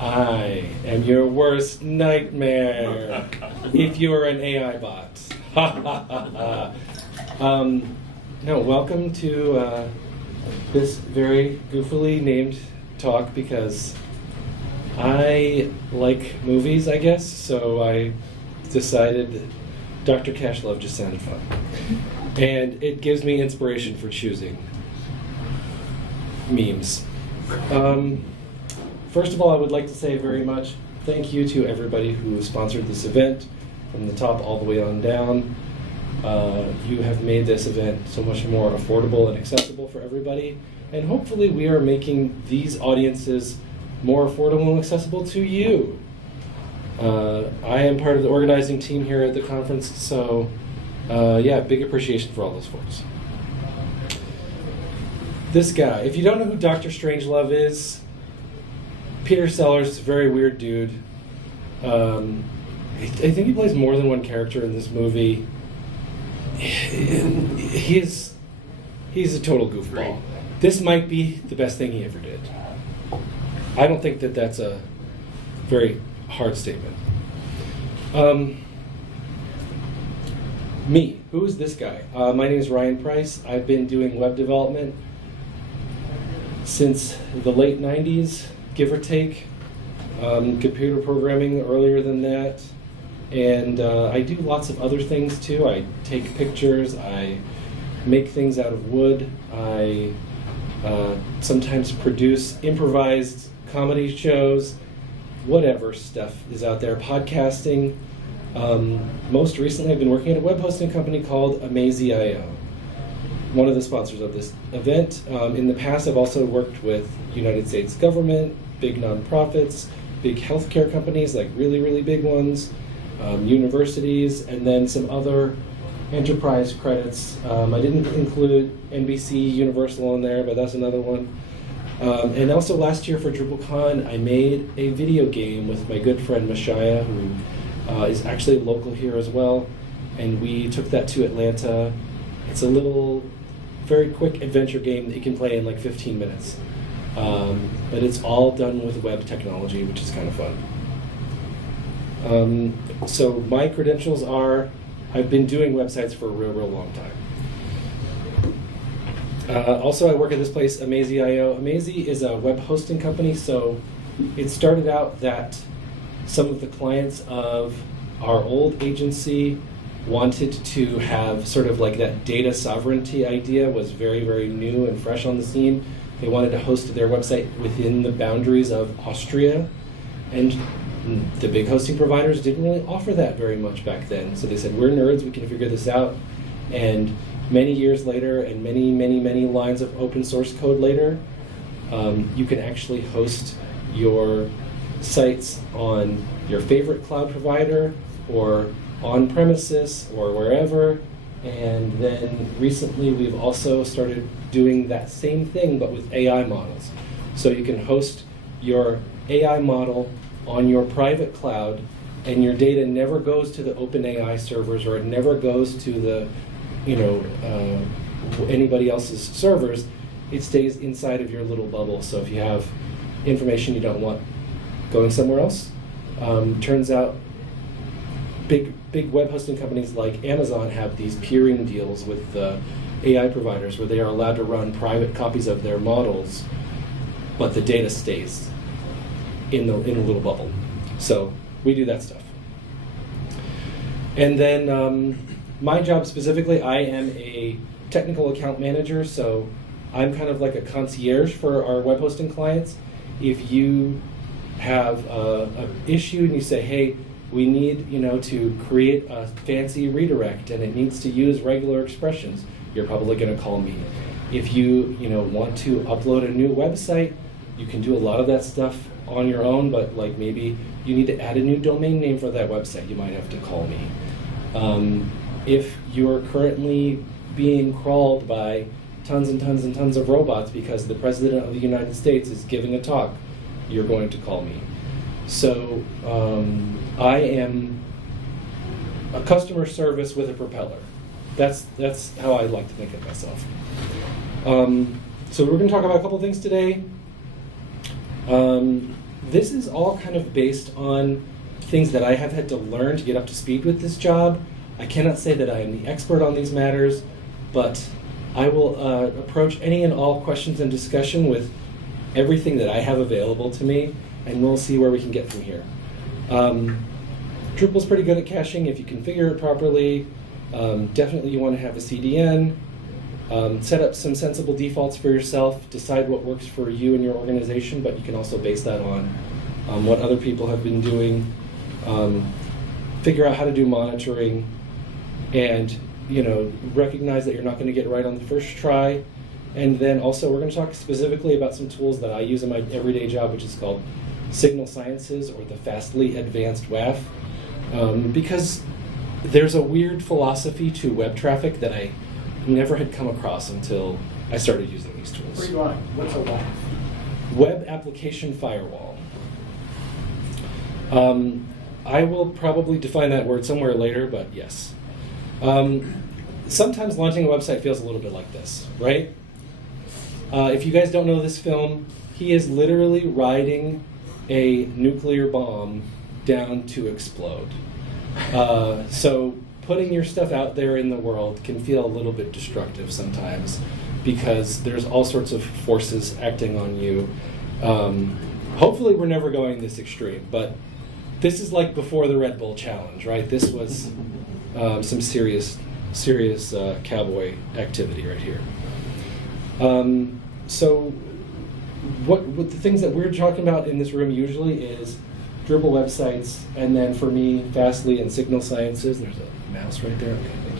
I am your worst nightmare if you're an AI bot. No, welcome to this very goofily named talk because I like movies, I guess, so I decided Dr. Cachelove just sounded fun. And it gives me inspiration for choosing memes. First of all, I would like to say very much thank you to everybody who sponsored this event, from the top all the way on down. You have made this event so much more affordable and accessible for everybody, and hopefully we are making these audiences more affordable and accessible to you. I am part of the organizing team here at the conference, so yeah, big appreciation for all those folks. This guy, if you don't know who Dr. Strangelove is, Peter Sellers is a very weird dude. I think he plays more than one character in this movie. He's a total goofball. This might be the best thing he ever did. I don't think that that's a very hard statement. Me, who is this guy? My name is Ryan Price. I've been doing web development since the late 90s, give or take. Computer programming earlier than that. And I do lots of other things too. I take pictures, I make things out of wood, I sometimes produce improvised comedy shows, whatever stuff is out there, podcasting. Most recently I've been working at a web hosting company called Amazy.io, one of the sponsors of this event. In the past I've also worked with United States government, big nonprofits, big healthcare companies, like really, really big ones, universities, and then some other enterprise credits. I didn't include NBC Universal on there, but that's another one. And also last year for DrupalCon, I made a video game with my good friend Mashaya, who is actually local here as well, and we took that to Atlanta. It's a little, very quick adventure game that you can play in like 15 minutes. But it's all done with web technology, which is kind of fun. So my credentials are, I've been doing websites for a real, real long time. Also, I work at this place, Amazy.io. Amazy is a web hosting company, so it started out that some of the clients of our old agency wanted to have sort of like that data sovereignty idea was very, very new and fresh on the scene. They wanted to host their website within the boundaries of Austria, and the big hosting providers didn't really offer that very much back then. So they said, we're nerds, we can figure this out. And many years later, and many, many, many lines of open source code later, you can actually host your sites on your favorite cloud provider or on premises or wherever. And then recently we've also started doing that same thing but with AI models. So you can host your AI model on your private cloud, and your data never goes to the OpenAI servers, or it never goes to the, anybody else's servers. It stays inside of your little bubble. So if you have information you don't want going somewhere else, turns out big web hosting companies like Amazon have these peering deals with AI providers where they are allowed to run private copies of their models, but the data stays in a little bubble. So we do that stuff. And then my job specifically, I am a technical account manager, so I'm kind of like a concierge for our web hosting clients. If you have an issue and you say, hey, we need to create a fancy redirect and it needs to use regular expressions, you're probably going to call me. If you want to upload a new website, you can do a lot of that stuff on your own, but like maybe you need to add a new domain name for that website, you might have to call me. If you're currently being crawled by tons and tons and tons of robots because the President of the United States is giving a talk, you're going to call me. So I am a customer service with a propeller. That's how I like to think of myself. So we're going to talk about a couple things today. this is all kind of based on things that I have had to learn to get up to speed with this job. I cannot say that I am the expert on these matters, but I will approach any and all questions and discussion with everything that I have available to me, and we'll see where we can get from here. Drupal's pretty good at caching if you configure it properly. Definitely you want to have a CDN. Set up some sensible defaults for yourself. Decide what works for you and your organization, but you can also base that on what other people have been doing. Figure out how to do monitoring, and recognize that you're not going to get it right on the first try. And then also we're going to talk specifically about some tools that I use in my everyday job, which is called Signal Sciences, or the Fastly Advanced WAF, because there's a weird philosophy to web traffic that I never had come across until I started using these tools. Where are you going? What's a WAF? Web Application Firewall. I will probably define that word somewhere later, but yes. Sometimes launching a website feels a little bit like this, right? If you guys don't know this film, he is literally riding a nuclear bomb down to explode. So putting your stuff out there in the world can feel a little bit destructive sometimes, because there's all sorts of forces acting on you. Hopefully we're never going this extreme, but this is like before the Red Bull Challenge, right? This was some serious cowboy activity right here. So what the things that we're talking about in this room usually is Drupal websites, and then for me, Fastly and Signal Sciences. There's a mouse right there. Okay, thank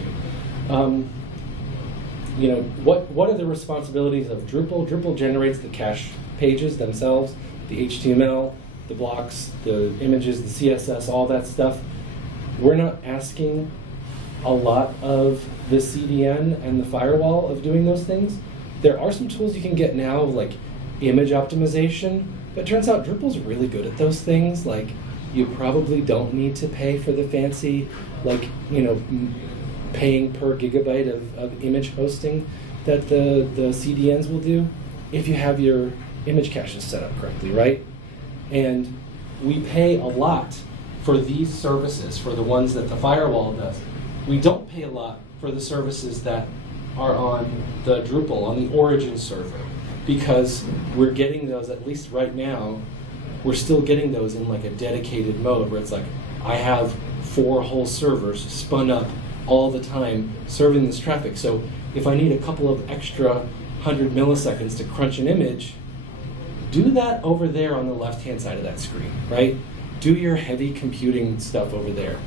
you. What are the responsibilities of Drupal? Drupal generates the cache pages themselves, the HTML, the blocks, the images, the CSS, all that stuff. We're not asking a lot of the CDN and the firewall of doing those things. There are some tools you can get now, like image optimization, but it turns out Drupal's really good at those things. Like, you probably don't need to pay for the fancy, paying per gigabyte of image hosting that the CDNs will do if you have your image caches set up correctly, right? And we pay a lot for these services, for the ones that the firewall does. We don't pay a lot for the services that are on the Drupal, on the origin server, because we're getting those, at least right now, we're still getting those in like a dedicated mode where it's like, I have 4 whole servers spun up all the time serving this traffic. So if I need a couple of extra 100 milliseconds to crunch an image, do that over there on the left-hand side of that screen, right? Do your heavy computing stuff over there.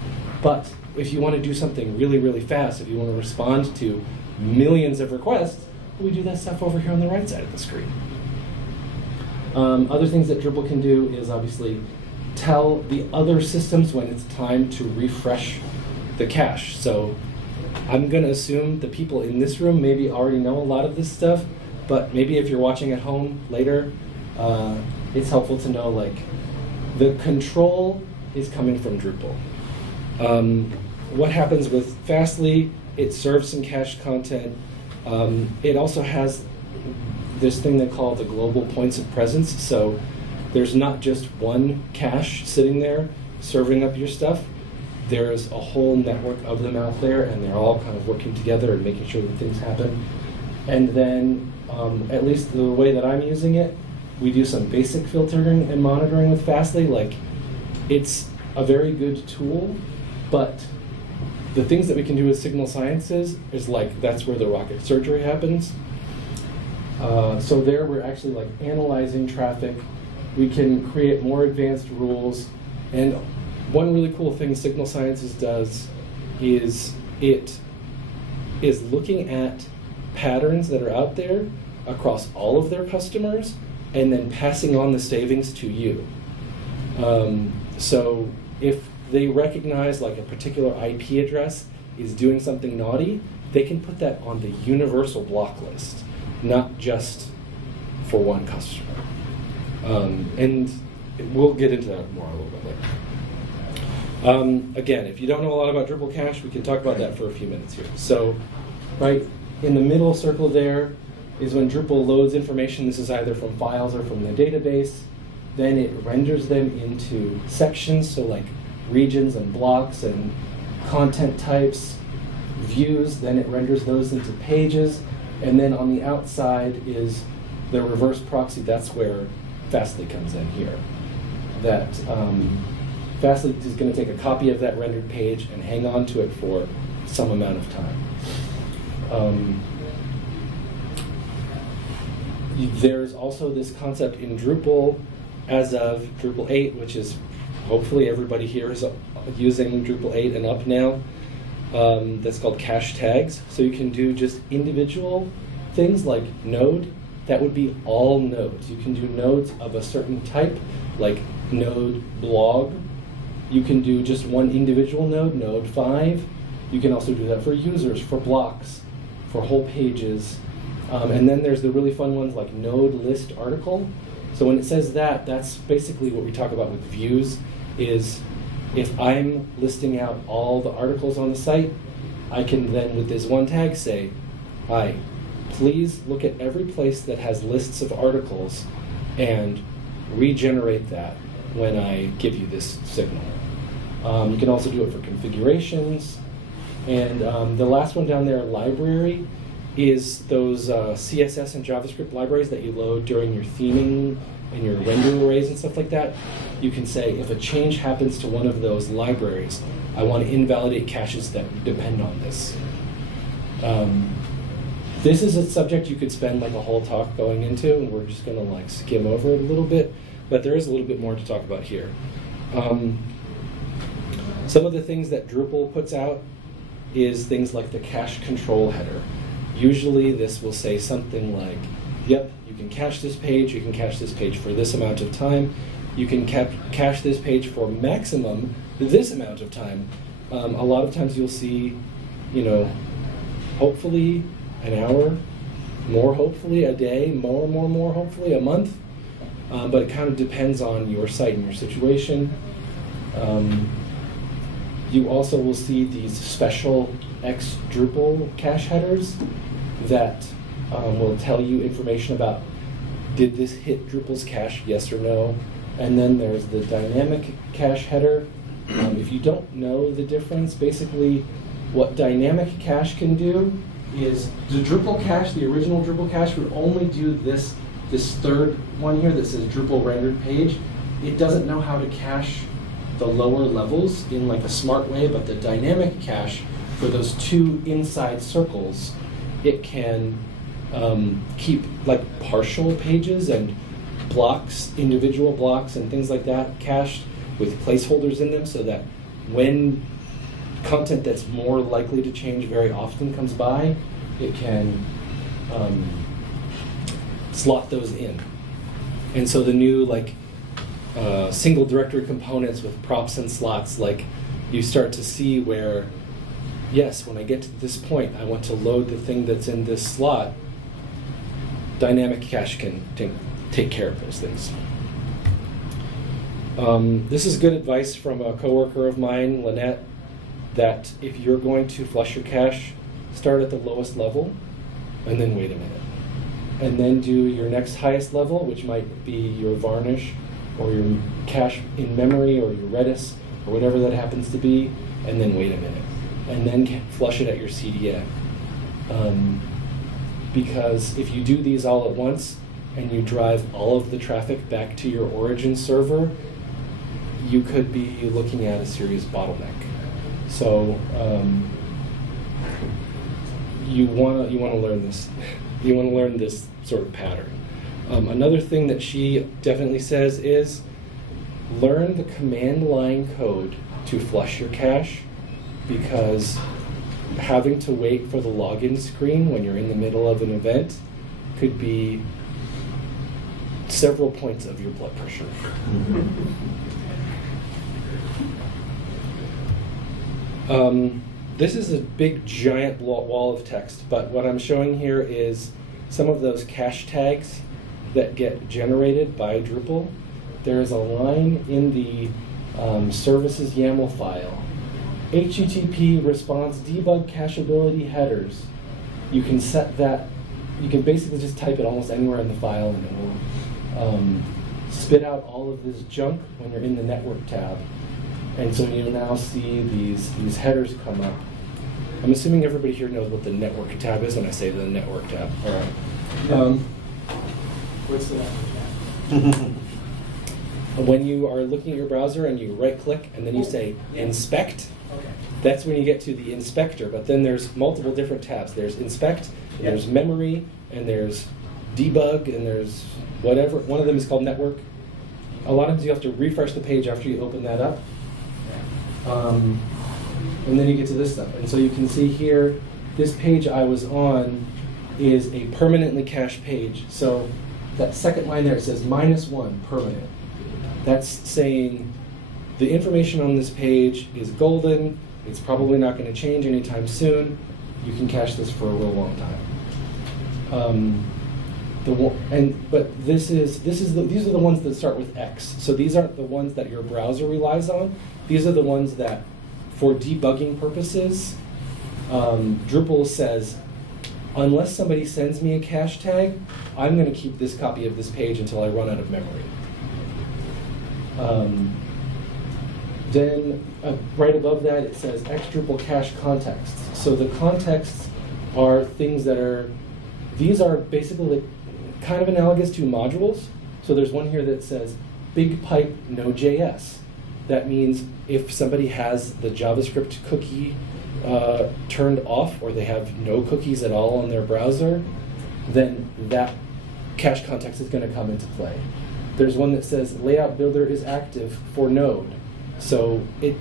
But if you want to do something really, really fast, if you want to respond to millions of requests, we do that stuff over here on the right side of the screen. Other things that Drupal can do is obviously tell the other systems when it's time to refresh the cache. So I'm going to assume the people in this room maybe already know a lot of this stuff, but maybe if you're watching at home later, it's helpful to know, like, the control is coming from Drupal. What happens with Fastly, it serves some cached content. It also has this thing they call the global points of presence. So there's not just one cache sitting there serving up your stuff. There's a whole network of them out there, and they're all kind of working together and making sure that things happen. And then, at least the way that I'm using it, we do some basic filtering and monitoring with Fastly. Like, it's a very good tool, but the things that we can do with Signal Sciences is like, that's where the rocket surgery happens. So there we're actually like analyzing traffic. We can create more advanced rules. And one really cool thing Signal Sciences does is it is looking at patterns that are out there across all of their customers and then passing on the savings to you. So if they recognize like a particular IP address is doing something naughty, they can put that on the universal block list, not just for one customer. And we'll get into that more a little bit later. Again, if you don't know a lot about Drupal cache, we can talk about that for a few minutes here. So right in the middle circle there is when Drupal loads information. This is either from files or from the database. then it renders them into sections, so like regions and blocks and content types, views, then it renders those into pages, and then on the outside is the reverse proxy. That's where Fastly comes in here. That Fastly is going to take a copy of that rendered page and hang on to it for some amount of time. There's also this concept in Drupal as of Drupal 8, which is hopefully everybody here is using Drupal 8 and up now. That's called cache tags. So you can do just individual things like node. That would be all nodes. You can do nodes of a certain type, like node blog. You can do just one individual node, node 5. You can also do that for users, for blocks, for whole pages. And then there's the really fun ones like node list article. So when it says that, that's basically what we talk about with views, is if I'm listing out all the articles on the site, I can then with this one tag say, hi, please look at every place that has lists of articles and regenerate that when I give you this signal. You can also do it for configurations. And the last one down there, library, is those CSS and JavaScript libraries that you load during your theming and your render arrays and stuff like that. You can say, if a change happens to one of those libraries, I want to invalidate caches that depend on this. This is a subject you could spend like a whole talk going into, and we're just going to like skim over it a little bit, but there is a little bit more to talk about here. Some of the things that Drupal puts out is things like the cache control header. Usually this will say something like, yep, you can cache this page, you can cache this page for this amount of time, you can cache this page for maximum this amount of time. A lot of times you'll see, hopefully an hour, more hopefully a day, more hopefully a month, but it kind of depends on your site and your situation. You also will see these special X Drupal cache headers that will tell you information about, did this hit Drupal's cache, yes or no? And then there's the dynamic cache header. If you don't know the difference, basically what dynamic cache can do is the Drupal cache, the original Drupal cache, would only do this third one here that says Drupal rendered page. It doesn't know how to cache the lower levels in like a smart way, but the dynamic cache for those two inside circles, it can keep like partial pages and blocks, individual blocks and things like that cached with placeholders in them, so that when content that's more likely to change very often comes by, it can slot those in. And so the new single directory components with props and slots, like you start to see where, yes, when I get to this point, I want to load the thing that's in this slot. Dynamic cache can take care of those things. This is good advice from a coworker of mine, Lynette, that if you're going to flush your cache, start at the lowest level and then wait a minute. And then do your next highest level, which might be your varnish or your cache in memory or your Redis or whatever that happens to be, and then wait a minute. And then flush it at your CDN. Because if you do these all at once and you drive all of the traffic back to your origin server, you could be looking at a serious bottleneck. So you want to learn this. You want to learn this sort of pattern. Another thing that she definitely says is learn the command line code to flush your cache, because having to wait for the login screen when you're in the middle of an event could be several points of your blood pressure. This is a big giant wall of text, but what I'm showing here is some of those cache tags that get generated by Drupal. There is a line in the services YAML file. HTTP response debug cacheability headers. You can set that, you can basically just type it almost anywhere in the file and it will spit out all of this junk when you're in the network tab. And so you now see these headers come up. I'm assuming everybody here knows what the network tab is when I say the network tab. All right. What's the network tab? When you are looking at your browser and you right-click and then you say inspect, that's when you get to the inspector. But then there's multiple different tabs. There's inspect, and there's memory, and there's debug, and there's whatever. One of them is called network. A lot of times you have to refresh the page after you open that up. And then you get to this stuff. And so you can see here, this page I was on is a permanently cached page. So that second line there, it says -1 permanent. That's saying the information on this page is golden. It's probably not going to change anytime soon. You can cache this for a real long time. These are the ones that start with X. So these aren't the ones that your browser relies on. These are the ones that, for debugging purposes, Drupal says, unless somebody sends me a cache tag, I'm going to keep this copy of this page until I run out of memory. Then right above that it says X Drupal cache contexts. So the contexts are things that are, these are basically kind of analogous to modules. So there's one here that says big pipe Node.js. That means if somebody has the JavaScript cookie turned off, or they have no cookies at all on their browser, then that cache context is going to come into play. There's one that says layout builder is active for node. So it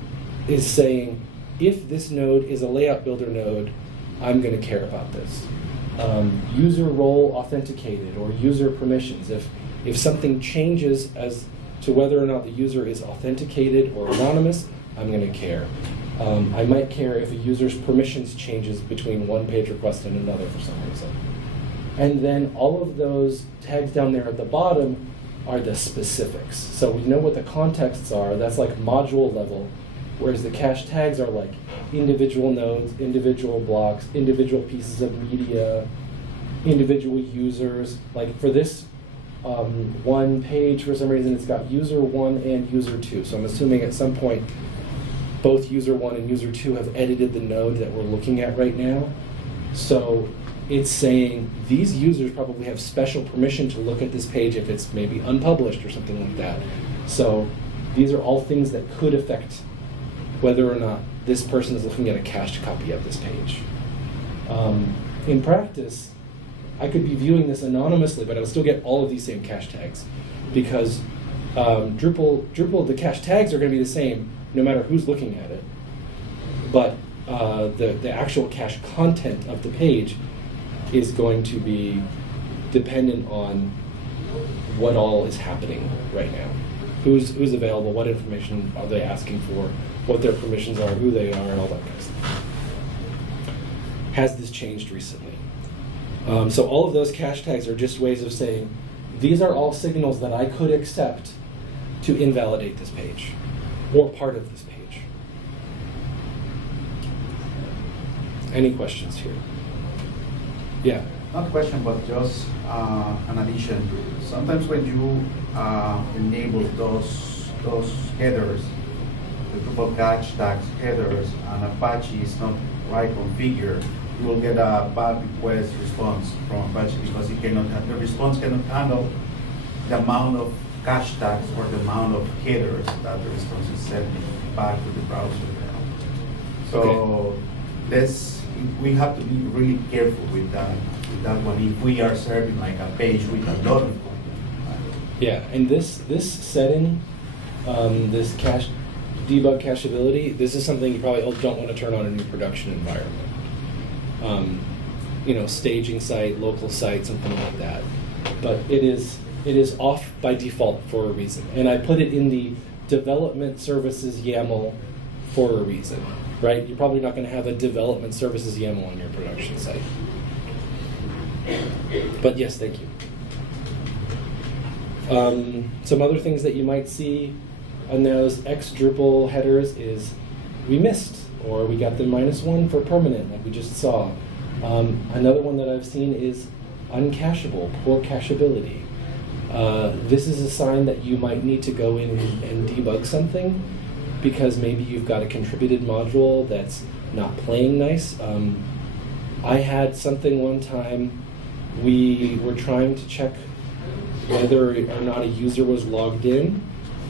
is saying, if this node is a layout builder node, I'm going to care about this. User role authenticated, or user permissions. If something changes as to whether or not the user is authenticated or anonymous, I'm going to care. I might care if a user's permissions changes between one page request and another for some reason. And then all of those tags down there at the bottom are the specifics. So we know what the contexts are. That's like module level, whereas the cache tags are like individual nodes, individual blocks, individual pieces of media, individual users. Like for this one page, for some reason, it's got user 1 and user 2. So I'm assuming at some point both user 1 and user 2 have edited the node that we're looking at right now. So it's saying these users probably have special permission to look at this page if it's maybe unpublished or something like that. So these are all things that could affect whether or not this person is looking at a cached copy of this page. In practice, I could be viewing this anonymously, but I would still get all of these same cache tags, because Drupal, the cache tags are going to be the same no matter who's looking at it. But the actual cache content of the page is going to be dependent on what all is happening right now. Who's available, what information are they asking for, what their permissions are, who they are, and all that kind of stuff. Has this changed recently? So all of those cache tags are just ways of saying, these are all signals that I could accept to invalidate this page, or part of this page. Any questions here? Yeah. Not a question, but just an addition. Sometimes when you enable those headers, the Drupal cache tags headers, and Apache is not right configured, you will get a bad request response from Apache, because the response cannot handle the amount of cache tags or the amount of headers that the response is sending back to the browser. So we have to be really careful with that one if we are serving like a page with a lot of content. Yeah, and this setting, this cache debug cacheability, this is something you probably don't want to turn on in your production environment. Staging site, local site, something like that. But it is off by default for a reason. And I put it in the development services YAML for a reason, right? You're probably not going to have a development services YAML on your production site. But yes, thank you. Some other things that you might see on those X Drupal headers is we missed, or we got the -1 for permanent, like we just saw. Another one that I've seen is uncacheable, poor cacheability. this is a sign that you might need to go in and debug something, because maybe you've got a contributed module that's not playing nice. I had something one time, we were trying to check whether or not a user was logged in,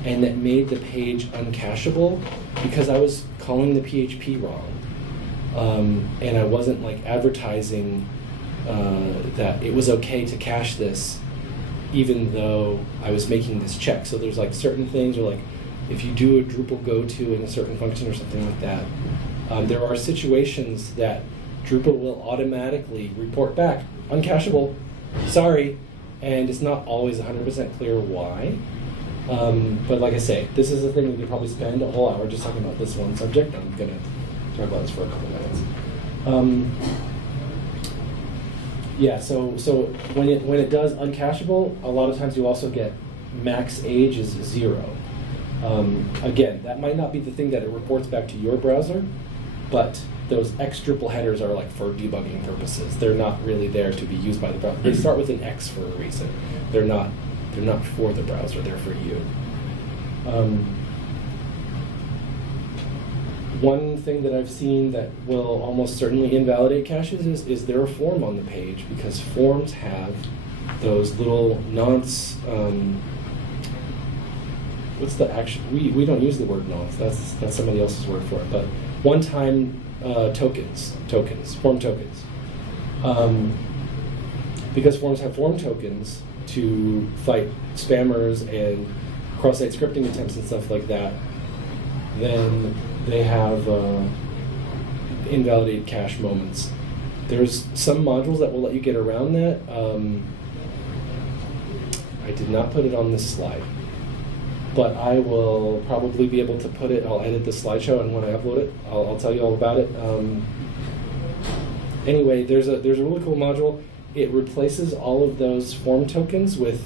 and that made the page uncacheable because I was calling the PHP wrong. And I wasn't like advertising that it was okay to cache this, even though I was making this check. So there's like certain things, or like if you do a Drupal go-to in a certain function or something like that, there are situations that Drupal will automatically report back, uncacheable, sorry, and it's not always 100% clear why. But like I say, this is a thing we could probably spend a whole hour just talking about this one subject. I'm going to talk about this for a couple minutes. Yeah, so when it does uncacheable, a lot of times you also get max age is 0. Again, that might not be the thing that it reports back to your browser, but those X Drupal headers are like for debugging purposes. They're not really there to be used by the browser. They start with an X for a reason. They're not for the browser. They're for you. One thing that I've seen that will almost certainly invalidate caches is there a form on the page, because forms have those little nonce. What's the actual? We don't use the word nonce. That's somebody else's word for it. But one-time tokens, form tokens. Because forms have form tokens to fight spammers and cross-site scripting attempts and stuff like that, then they have invalidated cache moments. There's some modules that will let you get around that. I did not put it on this slide, but I will probably be able to put it. I'll edit the slideshow, and when I upload it, I'll tell you all about it. Anyway, there's a really cool module. It replaces all of those form tokens with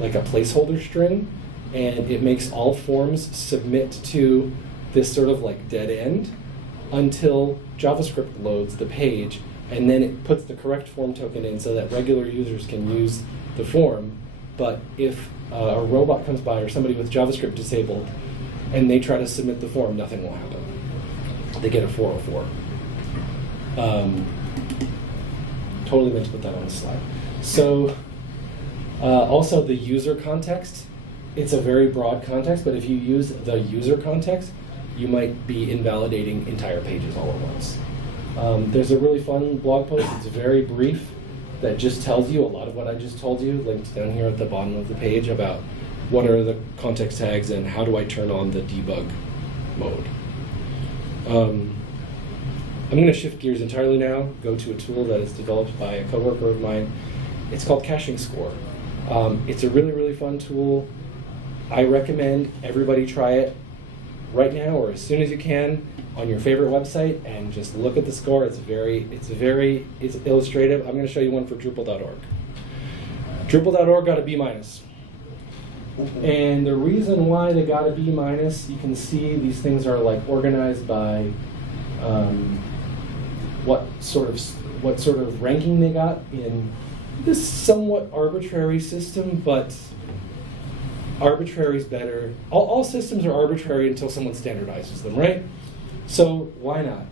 like a placeholder string, and it makes all forms submit to this sort of like dead end until JavaScript loads the page, and then it puts the correct form token in so that regular users can use the form. But if a robot comes by or somebody with JavaScript disabled and they try to submit the form, nothing will happen. They get a 404. Totally meant to put that on the slide. So also the user context, it's a very broad context, but if you use the user context, you might be invalidating entire pages all at once. There's a really fun blog post, it's very brief, that just tells you a lot of what I just told you, linked down here at the bottom of the page, about what are the context tags and how do I turn on the debug mode. I'm going to shift gears entirely now, go to a tool that is developed by a coworker of mine. It's called Caching Score. It's a really, really fun tool. I recommend everybody try it right now or as soon as you can on your favorite website and just look at the score. It's illustrative. I'm going to show you one for Drupal.org. Drupal.org got a B-. And the reason why they got a B-, you can see these things are like organized by what sort of ranking they got in this somewhat arbitrary system, but arbitrary is better. All systems are arbitrary until someone standardizes them, right? So why not?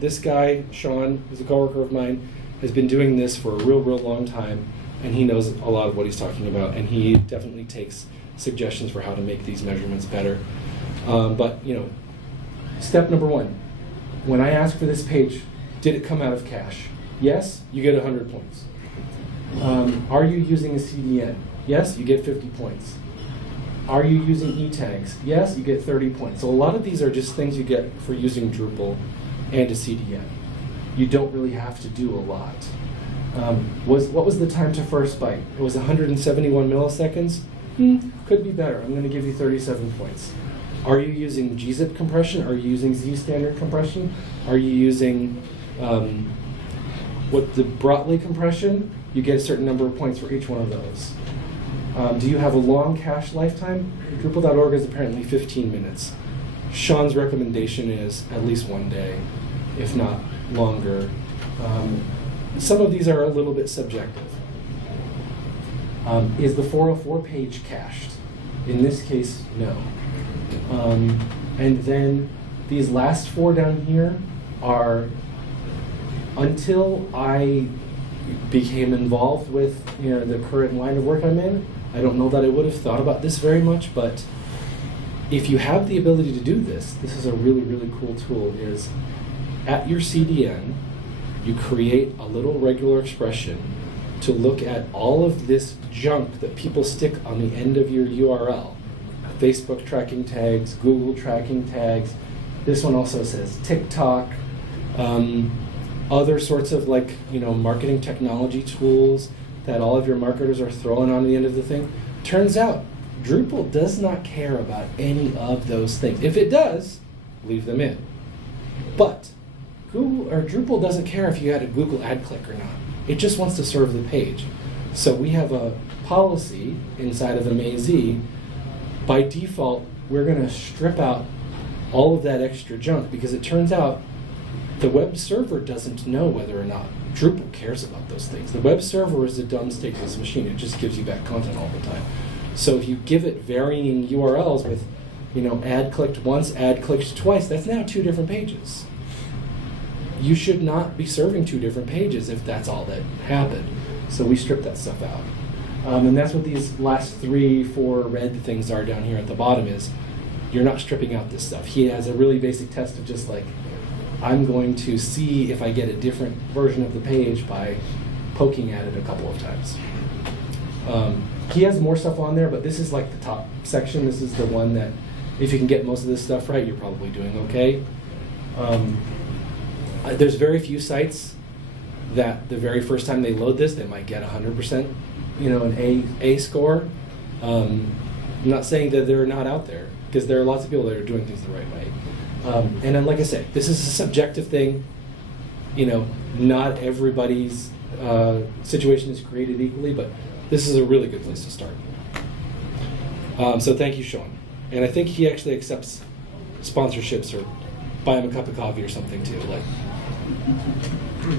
This guy, Sean, who's a coworker of mine, has been doing this for a real long time, and he knows a lot of what he's talking about, and he definitely takes suggestions for how to make these measurements better. But step number 1, when I ask for this page, did it come out of cache? Yes, you get 100 points. Are you using a CDN? Yes, you get 50 points. Are you using e-tags? Yes, you get 30 points. So a lot of these are just things you get for using Drupal and a CDN. You don't really have to do a lot. What was the time to first byte? It was 171 milliseconds. Could be better. I'm going to give you 37 points. Are you using gzip compression? Are you using Z-standard compression? Are you using the Brotli compression? You get a certain number of points for each one of those. Do you have a long cache lifetime? Drupal.org is apparently 15 minutes. Sean's recommendation is at least 1 day, if not longer. Some of these are a little bit subjective. Is the 404 page cached? In this case, no. And then these last 4 down here are, until I became involved with the current line of work I'm in, I don't know that I would have thought about this very much, but if you have the ability to do this, this is a really, really cool tool, is at your CDN, you create a little regular expression to look at all of this junk that people stick on the end of your URL. Facebook tracking tags, Google tracking tags. This one also says TikTok, other sorts of marketing technology tools that all of your marketers are throwing on the end of the thing. Turns out, Drupal does not care about any of those things. If it does, leave them in. But Google or Drupal doesn't care if you had a Google ad click or not. It just wants to serve the page. So we have a policy inside of AZ. By default, we're going to strip out all of that extra junk because it turns out the web server doesn't know whether or not Drupal cares about those things. The web server is a dumb stateless machine. It just gives you back content all the time. So if you give it varying URLs with, ad clicked once, ad clicked twice, that's now 2 different pages. You should not be serving 2 different pages if that's all that happened. So we strip that stuff out. And that's what these last 3, 4 red things are down here at the bottom is, you're not stripping out this stuff. He has a really basic test of just I'm going to see if I get a different version of the page by poking at it a couple of times. He has more stuff on there, but this is the top section. This is the one that, if you can get most of this stuff right, you're probably doing okay. There's very few sites that the very first time they load this, they might get 100%, an A score. I'm not saying that they're not out there, because there are lots of people that are doing things the right way. And then, like I said, this is a subjective thing. Not everybody's situation is created equally, but this is a really good place to start. So thank you, Sean. And I think he actually accepts sponsorships or buy him a cup of coffee or something too.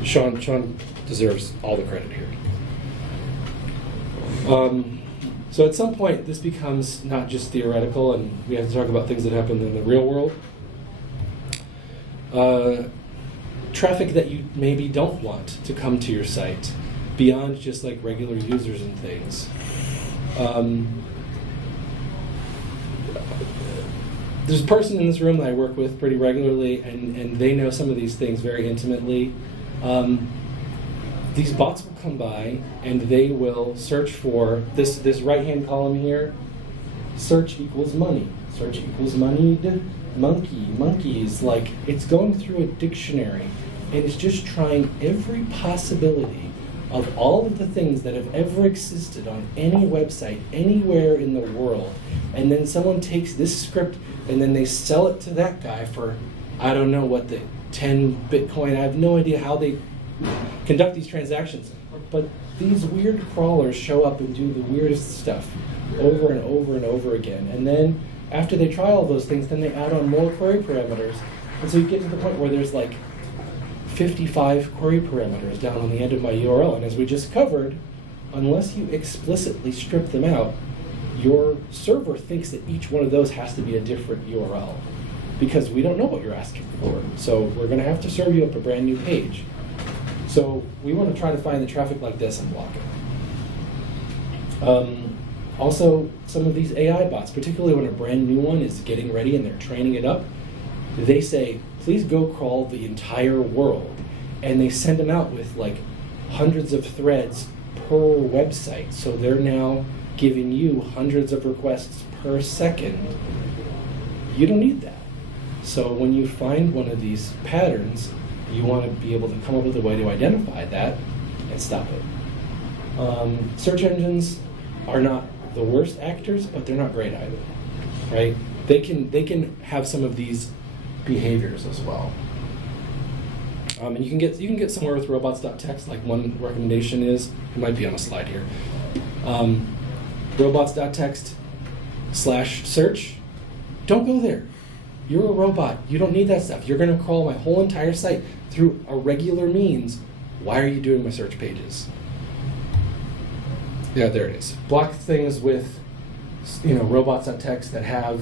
Sean deserves all the credit here. So at some point, this becomes not just theoretical, and we have to talk about things that happen in the real world. Traffic that you maybe don't want to come to your site, beyond just regular users and things. There's a person in this room that I work with pretty regularly, and they know some of these things very intimately. These bots will come by, and they will search for this right-hand column here. Search equals money. Search equals moneyed. Monkeys. It's going through a dictionary, and it's just trying every possibility of all of the things that have ever existed on any website, anywhere in the world. And then someone takes this script, and then they sell it to that guy for, I don't know what 10 Bitcoin. I have no idea how they conduct these transactions. But these weird crawlers show up and do the weirdest stuff over and over and over again. And then after they try all those things, then they add on more query parameters. And so you get to the point where there's 55 query parameters down on the end of my URL. And as we just covered, unless you explicitly strip them out, your server thinks that each one of those has to be a different URL, because we don't know what you're asking for. So we're going to have to serve you up a brand new page. So we want to try to find the traffic like this and block it. Also, some of these AI bots, particularly when a brand new one is getting ready and they're training it up, they say, please go crawl the entire world. And they send them out with hundreds of threads per website. So they're now giving you hundreds of requests per second. You don't need that. So when you find one of these patterns, you want to be able to come up with a way to identify that and stop it. Search engines are not the worst actors, but they're not great either, right? They can have some of these behaviors as well. And you can get somewhere with robots.txt. One recommendation is, it might be on a slide here, robots.txt/search. Don't go there. You're a robot. You don't need that stuff. You're going to crawl my whole entire site through a regular means. Why are you doing my search pages? Yeah, there it is. Block things with, robots.txt that have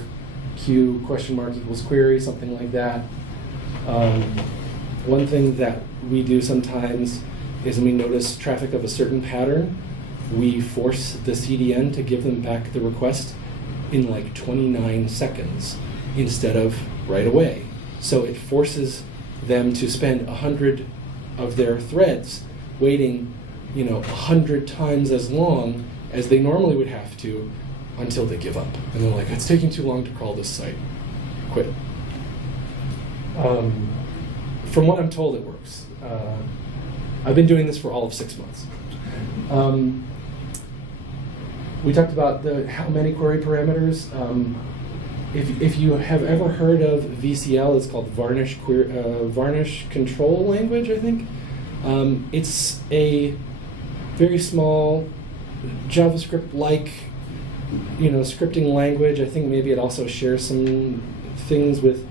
Q != query, something like that. One thing that we do sometimes is when we notice traffic of a certain pattern, we force the CDN to give them back the request in like 29 seconds instead of right away. So it forces them to spend 100 of their threads waiting, 100 times as long as they normally would have to until they give up. And they're like, it's taking too long to crawl this site. Quit. From what I'm told, it works. I've been doing this for all of 6 months. We talked about how many query parameters. If you have ever heard of VCL, it's called Varnish Control Language, I think. It's a very small JavaScript-like, scripting language. I think maybe it also shares some things with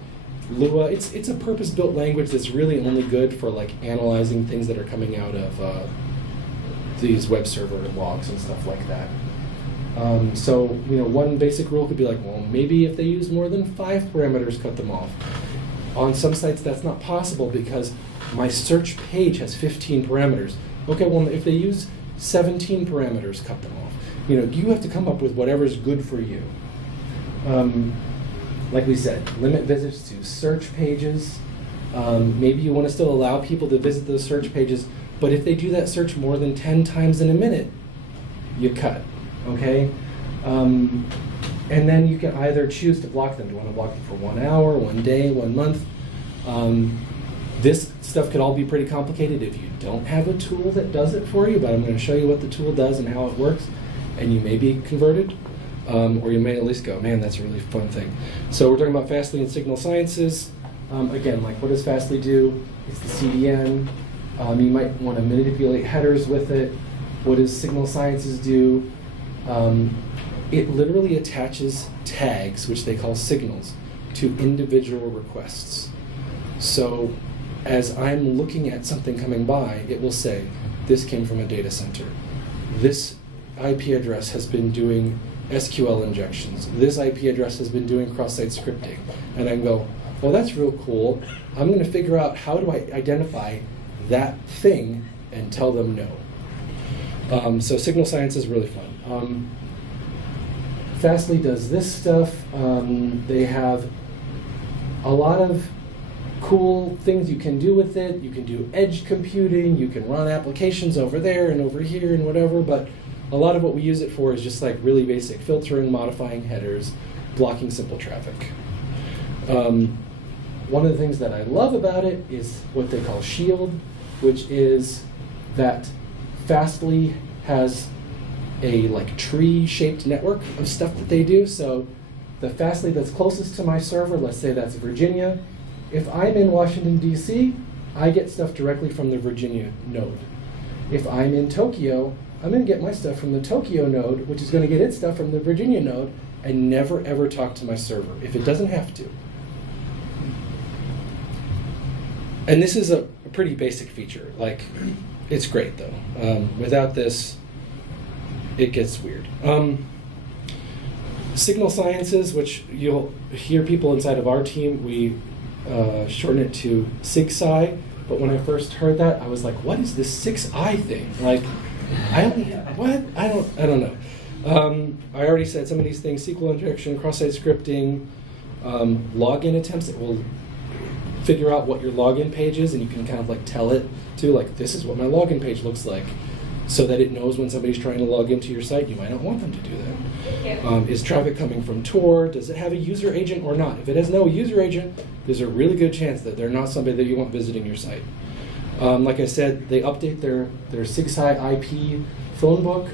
Lua. It's a purpose-built language that's really only good for like analyzing things that are coming out of these web server logs and stuff like that. So one basic rule could be like, well, maybe if they use more than 5 parameters, cut them off. On some sites, that's not possible because my search page has 15 parameters. Okay, well, if they use 17 parameters, cut them off. You have to come up with whatever's good for you. Like we said, limit visits to search pages. Maybe you want to still allow people to visit those search pages, but if they do that search more than 10 times in a minute, you cut. Okay? And then you can either choose to block them. Do you want to block them for 1 hour, 1 day, 1 month? This stuff could all be pretty complicated if you don't have a tool that does it for you, but I'm going to show you what the tool does and how it works, and you may be converted, or you may at least go, man, that's a really fun thing. So we're talking about Fastly and Signal Sciences. Again, like what does Fastly do? It's the CDN. You might want to manipulate headers with it. What does Signal Sciences do? It literally attaches tags, which they call signals, to individual requests. So as I'm looking at something coming by, it will say, this came from a data center. This IP address has been doing SQL injections. This IP address has been doing cross-site scripting. And I go, well, that's real cool. I'm going to figure out how do I identify that thing and tell them no. So Signal Science is really fun. Fastly does this stuff. They have a lot of cool things you can do with it. You can do edge computing. You can run applications over there and over here and whatever. But a lot of what we use it for is just like really basic filtering, modifying headers, blocking simple traffic. One of the things that I love about it is what they call Shield, which is that Fastly has a like tree-shaped network of stuff that they do. So the Fastly that's closest to my server, let's say that's Virginia. If I'm in Washington, D.C., I get stuff directly from the Virginia node. If I'm in Tokyo, I'm going to get my stuff from the Tokyo node, which is going to get its stuff from the Virginia node, and never ever talk to my server, if it doesn't have to. And this is a pretty basic feature. Like, it's great, though. Without this, it gets weird. Signal Sciences, which you'll hear people inside of our team, we shorten it to SigSci. But when I first heard that, I was like, what is this 6i thing? Like, I don't know. I already said some of these things: SQL injection, cross-site scripting, login attempts. It will figure out what your login page is, and you can kind of like tell it to like, this is what my login page looks like, so that it knows when somebody's trying to log into your site. You might not want them to do that. Is traffic coming from Tor? Does it have a user agent or not? If it has no user agent, there's a really good chance that they're not somebody that you want visiting your site. Like I said, they update their SigSci IP phone book,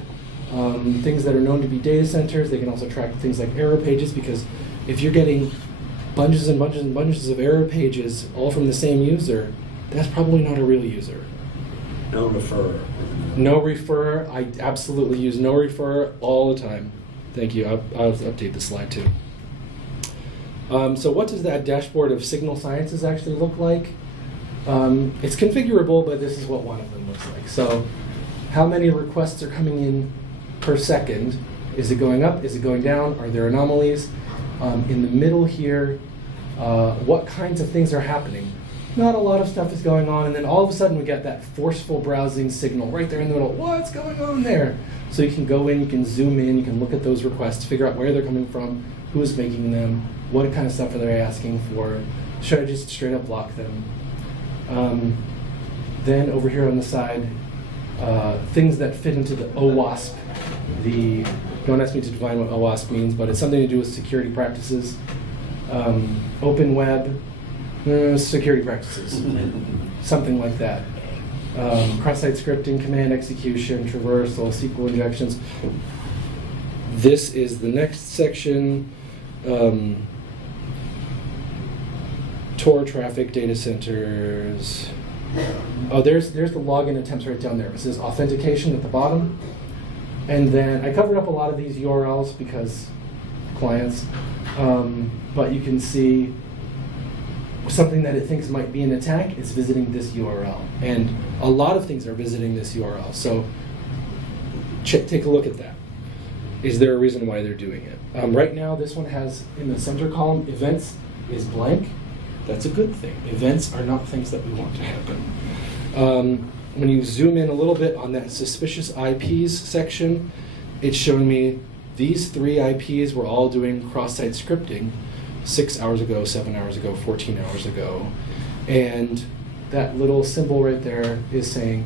things that are known to be data centers. They can also track things like error pages, because if you're getting bunches and bunches and bunches of error pages all from the same user, that's probably not a real user. No refer. No refer. I absolutely use no refer all the time. Thank you. I'll update the slide too. So what does that dashboard of Signal Sciences actually look like? It's configurable, but this is what one of them looks like. So how many requests are coming in per second. Is it going up? Is it going down? Are there anomalies? In the middle here, what kinds of things are happening? Not a lot of stuff is going on, and then all of a sudden we get that forceful browsing signal right there in the middle. What's going on there? So you can go in, you can zoom in, you can look at those requests, figure out where they're coming from, who is making them, what kind of stuff are they asking for. Should I just straight up block them? Then over here on the side, things that fit into the OWASP. Don't ask me to define what OWASP means, but it's something to do with security practices. Open web, security practices, something like that. Cross-site scripting, command execution, traversal, SQL injections. This is the next section. Tor traffic data centers. Oh, there's the login attempts right down there. It says authentication at the bottom. And then I covered up a lot of these URLs because clients, but you can see something that it thinks might be an attack is visiting this URL. And a lot of things are visiting this URL. So take a look at that. Is there a reason why they're doing it? Right now, this one has, in the center column, events is blank. That's a good thing. Events are not things that we want to happen. When you zoom in a little bit on that suspicious IPs section, it's showing me these 3 IPs were all doing cross-site scripting 6 hours ago, 7 hours ago, 14 hours ago. And that little symbol right there is saying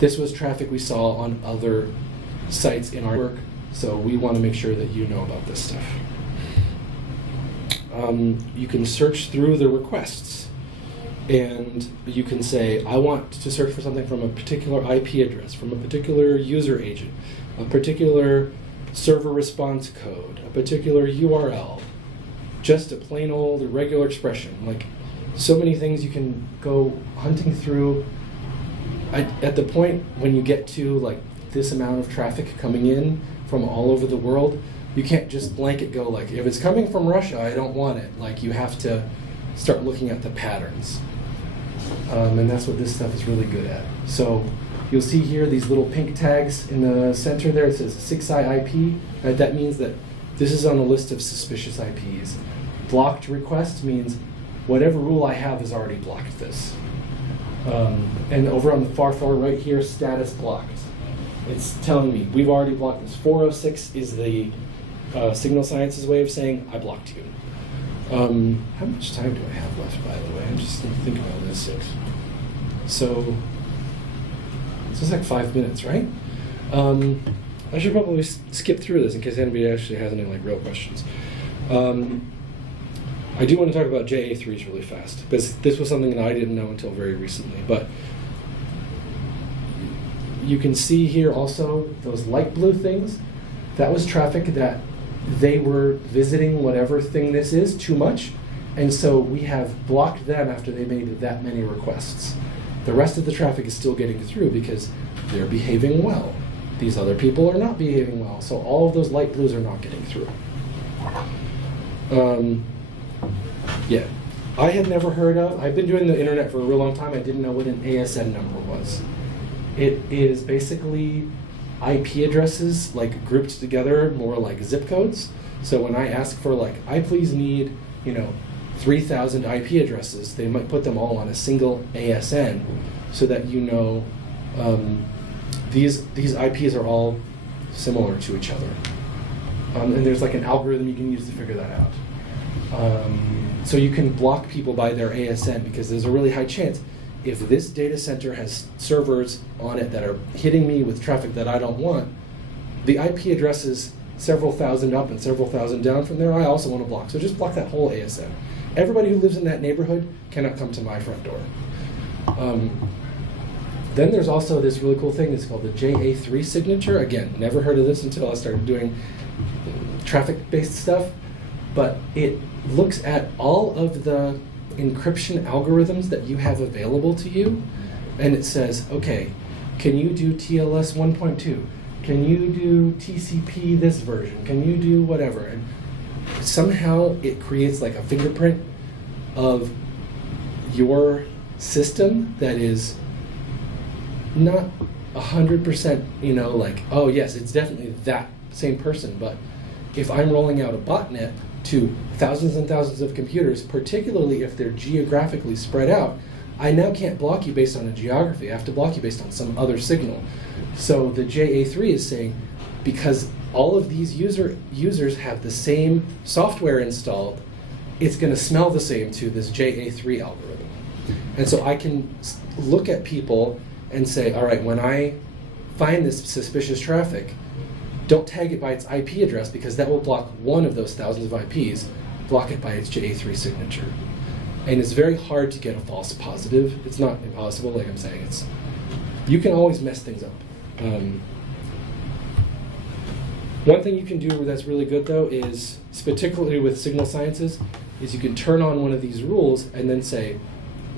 this was traffic we saw on other sites in our work, so we want to make sure that you know about this stuff. You can search through the requests, and you can say, I want to search for something from a particular IP address, from a particular user agent, a particular server response code, a particular URL, just a plain old regular expression. Like, so many things you can go hunting through. At the point when you get to like this amount of traffic coming in from all over the world, you can't just blanket go like, if it's coming from Russia, I don't want it. Like, you have to start looking at the patterns. And that's what this stuff is really good at. So you'll see here these little pink tags in the center there. It says 6i IP. Right? That means that this is on a list of suspicious IPs. Blocked request means whatever rule I have has already blocked this. And over on the far right here, status blocked. It's telling me we've already blocked this. 406 is the Signal Sciences way of saying I blocked you. How much time do I have left, by the way? I'm just thinking about this. So it's like 5 minutes, right? I should probably skip through this in case anybody actually has any like real questions. I do want to talk about JA3s really fast, because this was something that I didn't know until very recently. But you can see here also those light blue things. That was traffic that they were visiting whatever thing this is too much, and so we have blocked them after they made that many requests. The rest of the traffic is still getting through because they're behaving well. These other people are not behaving well, so all of those light blues are not getting through. Yeah, I had never heard of, I've been doing the internet for a real long time, I didn't know what an ASN number was. It is basically IP addresses like grouped together, more like zip codes. So when I ask for like, I please need, 3,000 IP addresses, they might put them all on a single ASN so that these IPs are all similar to each other. And there's like an algorithm you can use to figure that out. So you can block people by their ASN because there's a really high chance if this data center has servers on it that are hitting me with traffic that I don't want, the IP addresses several thousand up and several thousand down from there, I also want to block. So just block that whole ASN. Everybody who lives in that neighborhood cannot come to my front door. Then there's also this really cool thing that's called the JA3 signature. Again, never heard of this until I started doing traffic-based stuff, but it looks at all of the encryption algorithms that you have available to you, and it says, okay, can you do TLS 1.2? Can you do TCP this version? Can you do whatever? And somehow it creates like a fingerprint of your system that is not 100%, like, oh yes, it's definitely that same person. But if I'm rolling out a botnet to thousands and thousands of computers, particularly if they're geographically spread out, I now can't block you based on a geography. I have to block you based on some other signal. So the JA3 is saying, because all of these users have the same software installed, it's going to smell the same to this JA3 algorithm. And so I can look at people and say, all right, when I find this suspicious traffic, don't tag it by its IP address, because that will block one of those thousands of IPs. Block it by its JA3 signature. And it's very hard to get a false positive. It's not impossible, like I'm saying. You can always mess things up. One thing you can do that's really good, though, is, particularly with signal sciences, is you can turn on one of these rules and then say,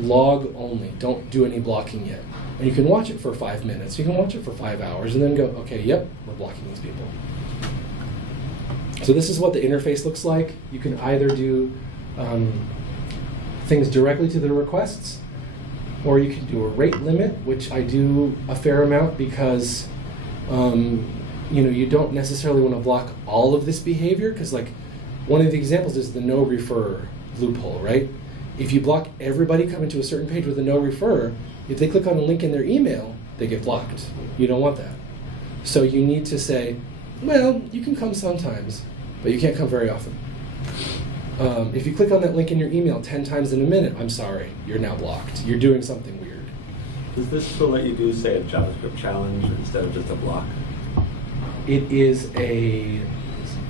log only. Don't do any blocking yet. And you can watch it for 5 minutes. You can watch it for 5 hours, and then go, okay, yep, we're blocking these people. So this is what the interface looks like. You can either do things directly to the requests, or you can do a rate limit, which I do a fair amount because you don't necessarily want to block all of this behavior, because like one of the examples is the no refer loophole, right? If you block everybody coming to a certain page with a no refer, if they click on a link in their email, they get blocked. You don't want that. So you need to say, well, you can come sometimes, but you can't come very often. If you click on that link in your email 10 times in a minute, I'm sorry, you're now blocked. You're doing something weird. Does this still let you do, say, a JavaScript challenge instead of just a block? It is a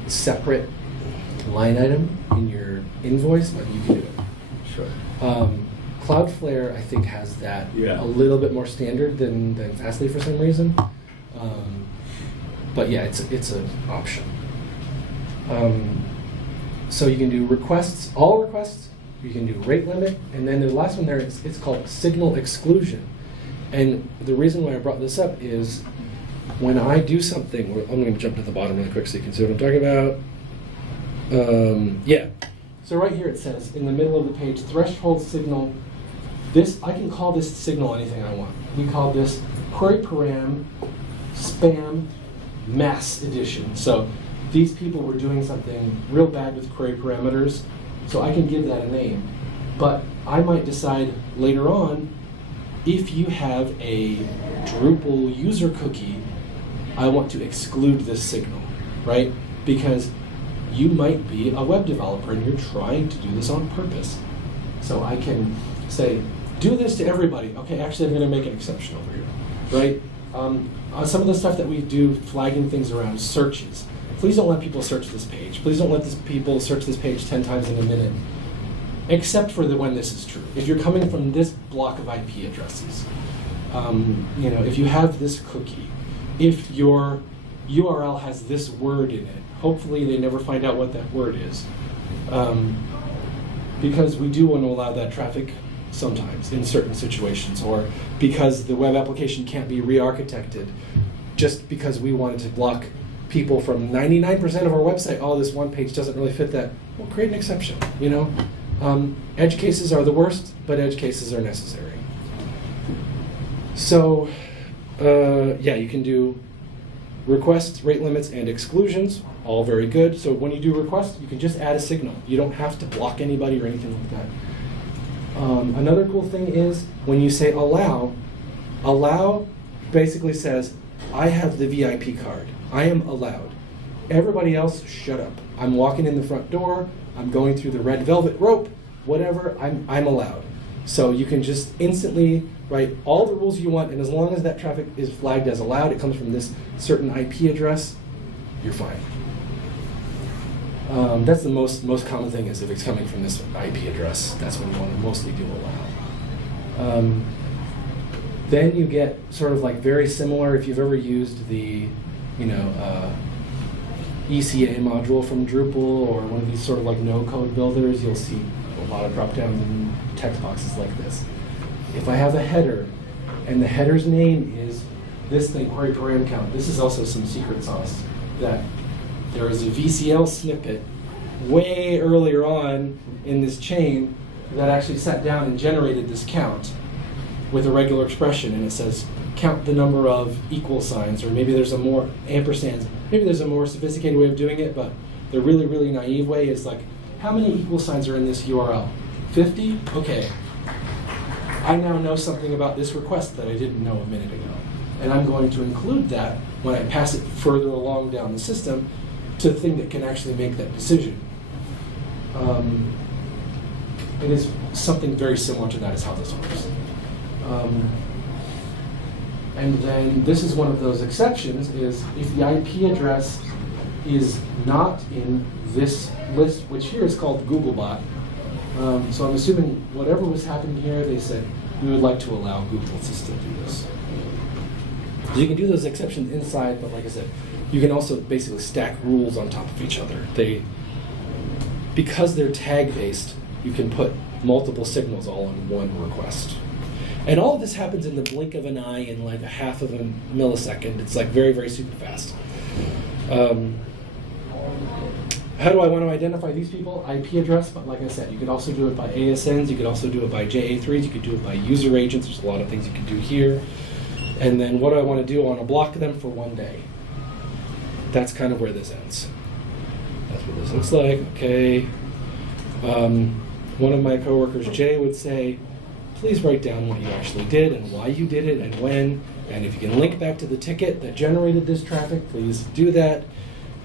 separate line item in your invoice, but you can do it. Sure. Cloudflare, I think, has that Yeah. a little bit more standard than Fastly for some reason. But yeah, it's an option. So you can do requests, all requests. You can do rate limit, and then the last one there, it's called signal exclusion. And the reason why I brought this up is when I do something, I'm going to jump to the bottom really quick so you can see what I'm talking about. Yeah. So right here it says, in the middle of the page, threshold signal. I can call this signal anything I want. We call this query param spam mass edition. So these people were doing something real bad with query parameters, so I can give that a name. But I might decide later on, if you have a Drupal user cookie, I want to exclude this signal, right? Because you might be a web developer and you're trying to do this on purpose. So I can say, do this to everybody. Okay, actually I'm going to make an exception over here, right? Some of the stuff that we do, flagging things around searches. Please don't let people search this page. Please don't let people search this page 10 times in a minute, except for when this is true. If you're coming from this block of IP addresses, if you have this cookie, if your URL has this word in it, hopefully they never find out what that word is. Because we do want to allow that traffic sometimes in certain situations, or because the web application can't be re-architected just because we wanted to block people from 99% of our website. Oh, this one page doesn't really fit that. We'll create an exception, Edge cases are the worst, but edge cases are necessary. So, you can do requests, rate limits, and exclusions, all very good. So when you do requests, you can just add a signal. You don't have to block anybody or anything like that. Another cool thing is when you say allow basically says, I have the VIP card. I am allowed. Everybody else, shut up. I'm walking in the front door. I'm going through the red velvet rope. Whatever, I'm allowed. So you can just instantly write all the rules you want, and as long as that traffic is flagged as allowed, it comes from this certain IP address, you're fine. That's the most common thing, is if it's coming from this IP address, that's when you want to mostly do allow. Then you get sort of like very similar, if you've ever used the ECA module from Drupal or one of these sort of like no-code builders, you'll see a lot of drop-downs and text boxes like this. If I have a header, and the header's name is this thing, query param count, this is also some secret sauce, that there is a VCL snippet way earlier on in this chain that actually sat down and generated this count. with a regular expression, and it says count the number of equal signs, or maybe there's a more ampersands. Maybe there's a more sophisticated way of doing it, but the really, really naive way is like, how many equal signs are in this URL? 50? Okay. I now know something about this request that I didn't know a minute ago. And I'm going to include that when I pass it further along down the system to the thing that can actually make that decision. It is something very similar to that is how this works. And then this is one of those exceptions, is if the IP address is not in this list, which here is called Googlebot. So I'm assuming whatever was happening here, they said, we would like to allow Google to still do this. So you can do those exceptions inside, but like I said, you can also basically stack rules on top of each other. Because they're tag-based, you can put multiple signals all in one request. And all of this happens in the blink of an eye in like a half of a millisecond. It's like very, very super fast. How do I want to identify these people? IP address, but like I said, you could also do it by ASNs, you could also do it by JA3s, you could do it by user agents. There's a lot of things you can do here. And then what do I want to do? I want to block them for one day. That's kind of where this ends. That's what this looks like. Okay. One of my coworkers, Jay, would say, please write down what you actually did and why you did it and when. And if you can link back to the ticket that generated this traffic, please do that.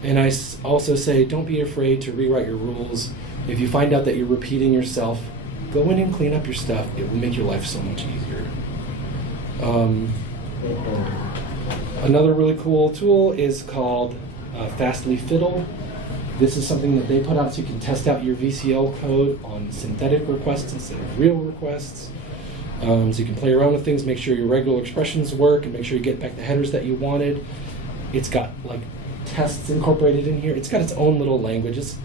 And I also say, don't be afraid to rewrite your rules. If you find out that you're repeating yourself, go in and clean up your stuff. It will make your life so much easier. Another really cool tool is called Fastly Fiddle. This is something that they put out so you can test out your VCL code on synthetic requests instead of real requests. So you can play around with things, make sure your regular expressions work, and make sure you get back the headers that you wanted. It's got like tests incorporated in here. It's got its own little languages.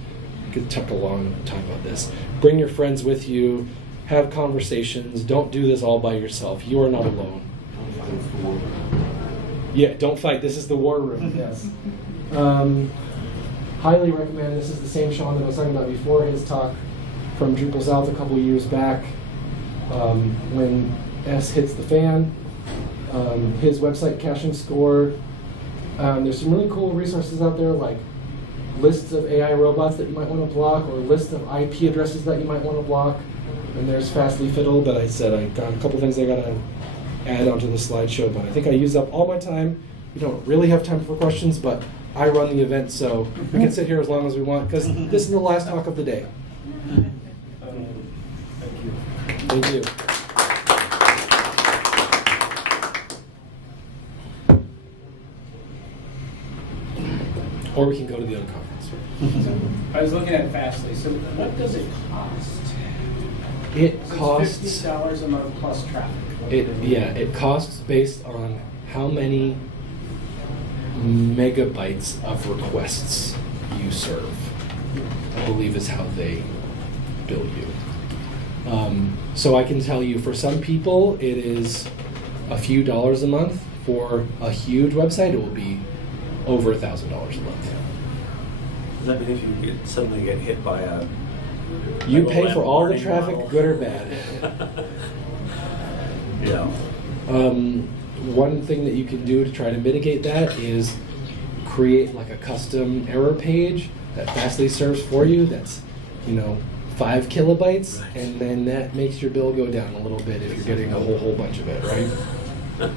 You could talk a long time about this. Bring your friends with you. Have conversations. Don't do this all by yourself. You are not alone. Yeah, don't fight. This is the war room. Yes. Highly recommend. This is the same Sean that I was talking about before his talk from Drupal South a couple years back. When S hits the fan, his website caching score. There's some really cool resources out there, like lists of AI robots that you might want to block, or lists of IP addresses that you might want to block. And there's Fastly Fiddle, but I said I got a couple things I got to add onto the slideshow, but I think I used up all my time. We don't really have time for questions, but I run the event, so we can sit here as long as we want, because this is the last talk of the day. Thank you. Or we can go to the other conference. I was looking at Fastly. So what does it cost? It costs $50 a month plus traffic. It costs based on how many megabytes of requests you serve, I believe is how they bill you. So I can tell you for some people it is a few dollars a month. For a huge website it will be over $1,000 a month. Does that mean if you suddenly get hit by a... You pay for all the warning traffic, model? good or bad. Yeah. One thing that you can do to try to mitigate that is create like a custom error page that Fastly serves for you that's, 5 kilobytes, and then that makes your bill go down a little bit if you're getting a whole bunch of it, right?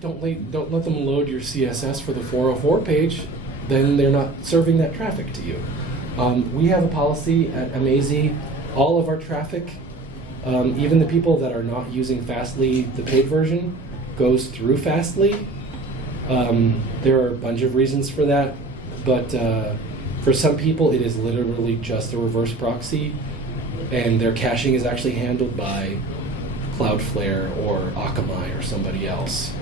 Don't let them load your CSS for the 404 page. Then they're not serving that traffic to you. We have a policy at Amazy. All of our traffic, even the people that are not using Fastly, the paid version, goes through Fastly. There are a bunch of reasons for that, but for some people it is literally just a reverse proxy, and their caching is actually handled by Cloudflare or Akamai or somebody else.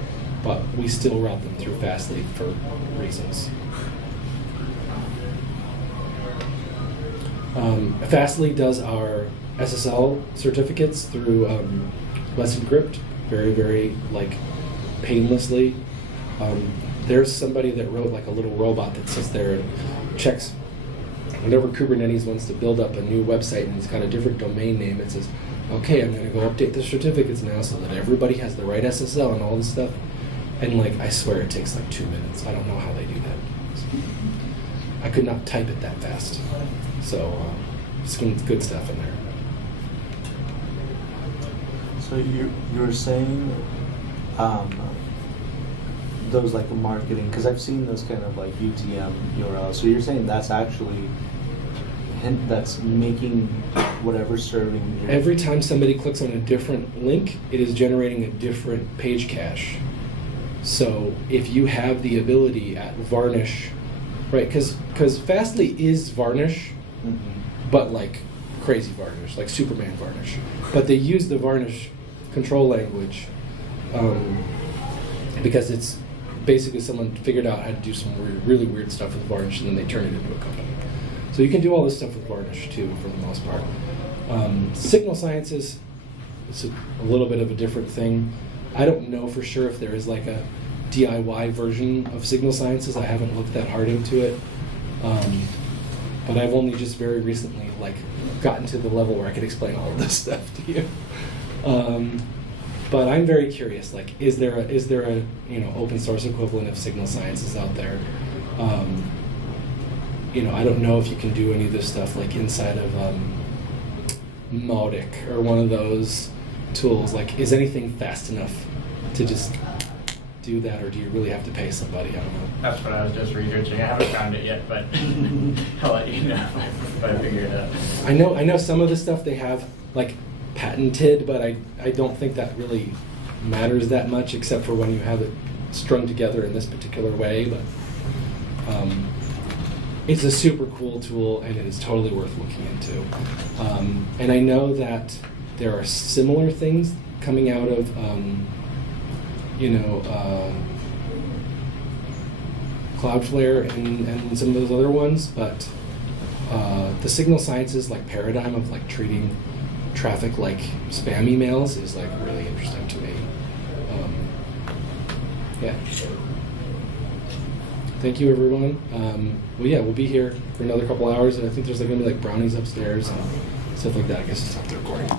But we still route them through Fastly for reasons. Fastly does our SSL certificates through Let's Encrypt very, very painlessly. There's somebody that wrote like a little robot that sits there and checks whenever Kubernetes wants to build up a new website and it's got a different domain name, it says, okay, I'm going to go update the certificates now so that everybody has the right SSL and all this stuff. And like, I swear it takes like 2 minutes. I don't know how they do that. I could not type it that fast. So, some good stuff in there. So you're saying those like marketing, because I've seen those kind of like UTM URLs. So you're saying that's actually that's making whatever serving your Every time somebody clicks on a different link, it is generating a different page cache. So if you have the ability at Varnish, right, because Fastly is Varnish, but like crazy Varnish, like Superman Varnish. But they use the Varnish control language because it's basically someone figured out how to do some really weird stuff with Varnish, and then they turn it into a company. So you can do all this stuff with Varnish too, for the most part. Signal Sciences is a little bit of a different thing. I don't know for sure if there is like a DIY version of Signal Sciences. I haven't looked that hard into it, but I've only just very recently like gotten to the level where I could explain all of this stuff to you. But I'm very curious. Like, is there a open source equivalent of Signal Sciences out there? I don't know if you can do any of this stuff like inside of Mautic or one of those tools. Like, is anything fast enough to just do that, or do you really have to pay somebody? I don't know. That's what I was just researching. I haven't found it yet, but I'll let you know if I figure it out. I know some of the stuff they have like patented, but I don't think that really matters that much, except for when you have it strung together in this particular way. But it's a super cool tool, and it is totally worth looking into. And I know that there are similar things coming out of Cloudflare and some of those other ones, but the Signal Sciences like paradigm of like treating traffic like spam emails is like really interesting to me. Yeah. Thank you, everyone. We'll be here for another couple hours, and I think there's like gonna be like brownies upstairs and stuff like that. I guess it's not the recording.